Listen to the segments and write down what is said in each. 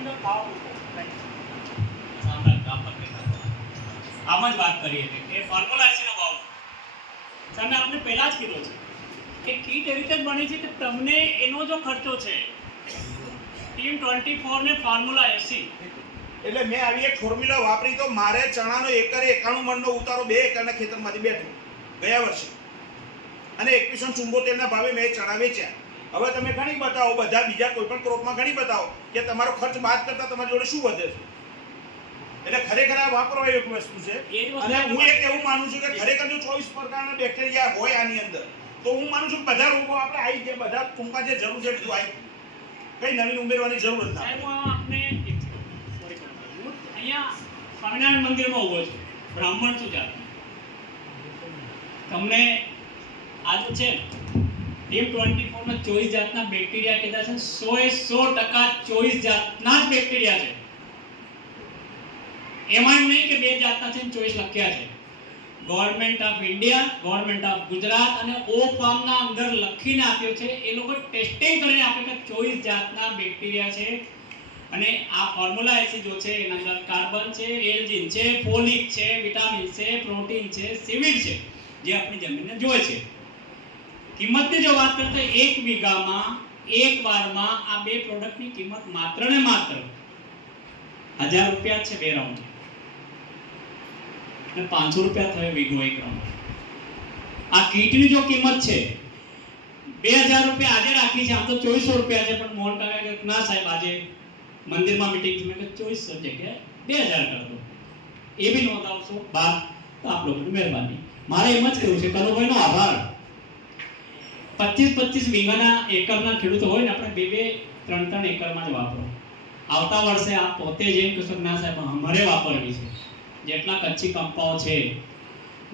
અંદર ભાવ આમ જ વાત કરીએ કે ફોર્મ્યુલા એસીનો ભાવ સામે આપણે પહેલા જ કીધું છે કે કીટ એવી રીતે જ બની છે કે તમને એનો જો ખર્ચો છે ટીમ 24 ને ફોર્મ્યુલા એસી એટલે મેં આવી એક ફોર્મ્યુલા વાપરી તો મારે ચણાનો એકરે 91 મણનો ઉતારો 2 એકરના ખેતરમાંથી બેઠો ગયા વર્ષે અને 2174 ના ભાવે મેં ચણા વેચ્યા. હવે તમે ઘણી બતાવો બધા બીજા કોઈ પણ ક્રોપમાં ઘણી બતાવો કે તમારો ખર્ચ બાદ કરતા તમારી જોડે શું વધે છે. એટલે ખરેખર આ વાપરવા એક વસ્તુ છે. અને હું એક એવું માનું છું કે ખરેખર જો 24 પ્રકારના બેક્ટેરિયા હોય આની અંદર તો હું માનું છું કે બધા રોગો આપણે આવી ગયા, બધા ટૂંકા જે જરૂર છે બધું આવી કઈ નવીન ઉમેરવાની જરૂર નથી. સાહેબ આપણે અહીંયા સ્વામિનારાયણ મંદિરમાં ઉભો છું, બ્રાહ્મણ છું જાત તમને આ છે ટીમ 24 માં 24 જાતના બેક્ટેરિયા કીધા છે. 100% 24 જાતના જ બેક્ટેરિયા છે. એમાં નહીં કે 2 જાતના છે 24 લખ્યા છે. Government of India, government of Gujarat અને ઓ ફાર્મના અંદર લખીને આપ્યો છે. એ લોકો ટેસ્ટિંગ કરીને આપ્યું કે 24 જાતના બેક્ટેરિયા છે. અને આ ફોર્મ્યુલા એસી જો છે એના અંદર કાર્બન છે, એલ્જિન છે, ફોલિક છે, વિટામિન છે, પ્રોટીન છે, સીવીડ છે જે આપણી જમીનને જોઈએ છે. કિંમતની જો વાત કરતા 1 વીઘામાં એક વારમાં આ બે પ્રોડક્ટની કિંમત માત્ર ને માત્ર 1000 રૂપિયા છે 2 રાઉન્ડ અને 500 રૂપિયા થયો વીઘો 1 રાઉન્ડ. આ કીટની જો કિંમત છે 2000 રૂપિયા આજે રાખી છે, આમ તો 2400 રૂપિયા છે, પણ મોહન કાકા કે ના સાહેબ આજે મંદિરમાં મીટિંગ છે, મેં કે 2400 જગ્યાએ 2000 કર દો, એ બી નોંધાવશો બાદ તો આપ લોકોની મહેરબાની. મારે એમ જ કહેવું છે કનુભાઈનો આભાર. 25 વીઘાના એકરના ખેડૂતો હોય ને આપણે 2-3 એકરમાં જ વાપરો. આવતા વર્ષે આપ પોતે જેમ કહેશો ના સાહેબ અમારે વાપરવી છે. જેટલા કચ્છી કંપાઓ છે,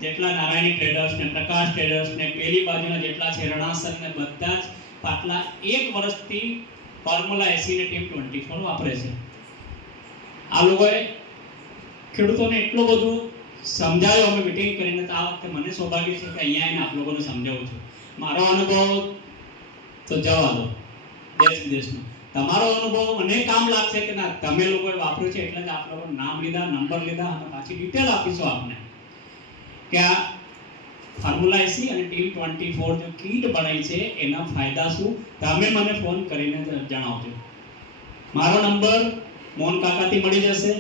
જેટલા નારાયણી ટ્રેડર્સ ને પ્રકાશ ટ્રેડર્સ ને પેલી બાજુના જેટલા છે રણાસર ને બધા જ પાટલા 1 વર્ષથી ફોર્મ્યુલા એસી ને ટીમ 24 વાપરે છે. આ લોકોએ ખેડૂતોને એટલું બધું સમજાવ્યું અમે મીટિંગ કરીને, તો આ વખતે મને સૌભાગ્ય છે કે અહીંયા આવીને આપ લોકોને સમજાવું છું. મારો અનુભવ તો જવા દો દેશ વિદેશનો, તમારો અનુભવ મને કામ લાગશે કે ના તમે લોકોએ વાપર્યું છે એટલે જ આપ લોકો નામ લીધા, નંબર લીધા અને પાછી ડિટેલ આપીશું આપને કે આ ફોર્મ્યુલા એસી અને ટીમ 24 જો કીટ બનાવી છે એના ફાયદા શું, તમે મને ફોન કરીને જણાવજો. મારો નંબર મોહન કાકાથી મળી જશે,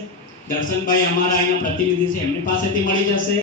દર્શનભાઈ અમારા અહીંના પ્રતિનિધિ છે એમની પાસેથી મળી જશે.